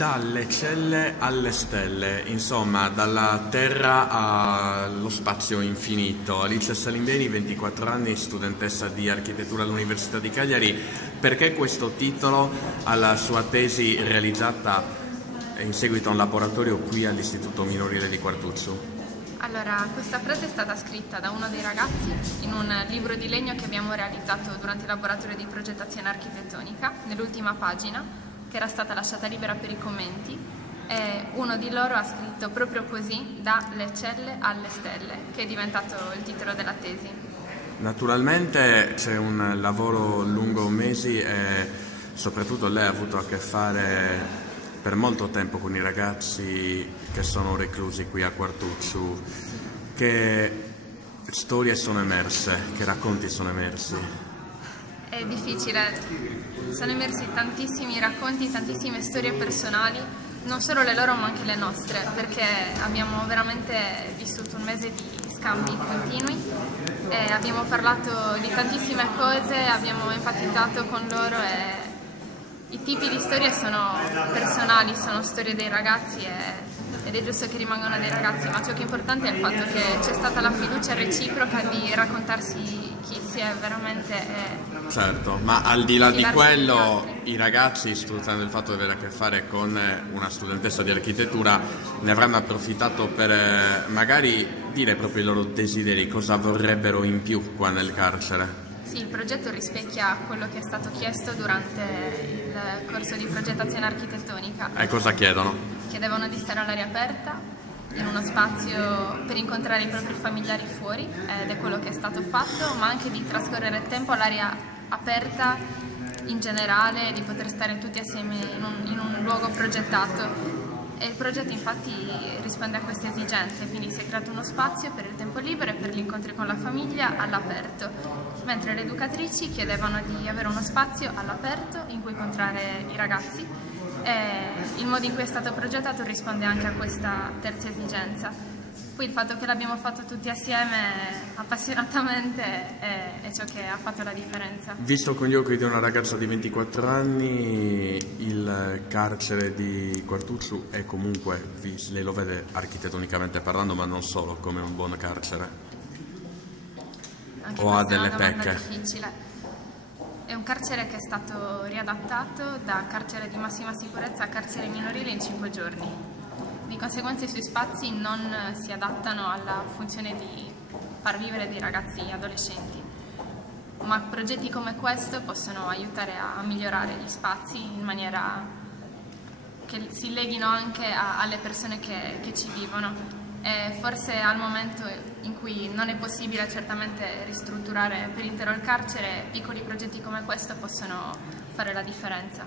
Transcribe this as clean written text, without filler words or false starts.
Dalle celle alle stelle, insomma, dalla terra allo spazio infinito. Alice Salimbeni, 24 anni, studentessa di architettura all'Università di Cagliari. Perché questo titolo alla sua tesi realizzata in seguito a un laboratorio qui all'Istituto Minorile di Quartuzzo? Allora, questa frase è stata scritta da uno dei ragazzi in un libro di legno che abbiamo realizzato durante il laboratorio di progettazione architettonica, nell'ultima pagina, che era stata lasciata libera per i commenti, e uno di loro ha scritto proprio così, dalle celle alle stelle, che è diventato il titolo della tesi. Naturalmente c'è un lavoro lungo mesi e soprattutto lei ha avuto a che fare per molto tempo con i ragazzi che sono reclusi qui a Quartuzzo. Che storie sono emerse, che racconti sono emersi? È difficile, sono emersi tantissimi racconti, tantissime storie personali, non solo le loro ma anche le nostre, perché abbiamo veramente vissuto un mese di scambi continui e abbiamo parlato di tantissime cose, abbiamo empatizzato con loro e i tipi di storie sono personali, sono storie dei ragazzi ed è giusto che rimangano dei ragazzi, ma ciò che è importante è il fatto che c'è stata la fiducia reciproca di raccontarsi chi si è veramente. Certo, ma al di là di quello, i ragazzi, sfruttando il fatto di avere a che fare con una studentessa di architettura, ne avranno approfittato per magari dire proprio i loro desideri, cosa vorrebbero in più qua nel carcere. Sì, il progetto rispecchia quello che è stato chiesto durante il corso di progettazione architettonica. E cosa chiedono? Chiedevano di stare all'aria aperta, in uno spazio per incontrare i propri familiari fuori, ed è quello che è stato fatto, ma anche di trascorrere il tempo all'aria aperta in generale, di poter stare tutti assieme in un luogo progettato. E il progetto infatti risponde a queste esigenze, quindi si è creato uno spazio per il tempo libero e per gli incontri con la famiglia all'aperto, mentre le educatrici chiedevano di avere uno spazio all'aperto in cui incontrare i ragazzi e il modo in cui è stato progettato risponde anche a questa terza esigenza. Poi il fatto che l'abbiamo fatto tutti assieme appassionatamente è ciò che ha fatto la differenza. Visto con gli occhi di una ragazza di 24 anni, il carcere di Quartuzzo è comunque, lei lo vede architettonicamente parlando, ma non solo, come un buon carcere? Anche o ha questa è delle una domanda pecche? difficile. È un carcere che è stato riadattato da carcere di massima sicurezza a carcere minorile in 5 giorni. Di conseguenza i suoi spazi non si adattano alla funzione di far vivere dei ragazzi adolescenti, ma progetti come questo possono aiutare a migliorare gli spazi in maniera che si leghino anche alle persone che ci vivono. E forse al momento in cui non è possibile certamente ristrutturare per intero il carcere, piccoli progetti come questo possono fare la differenza.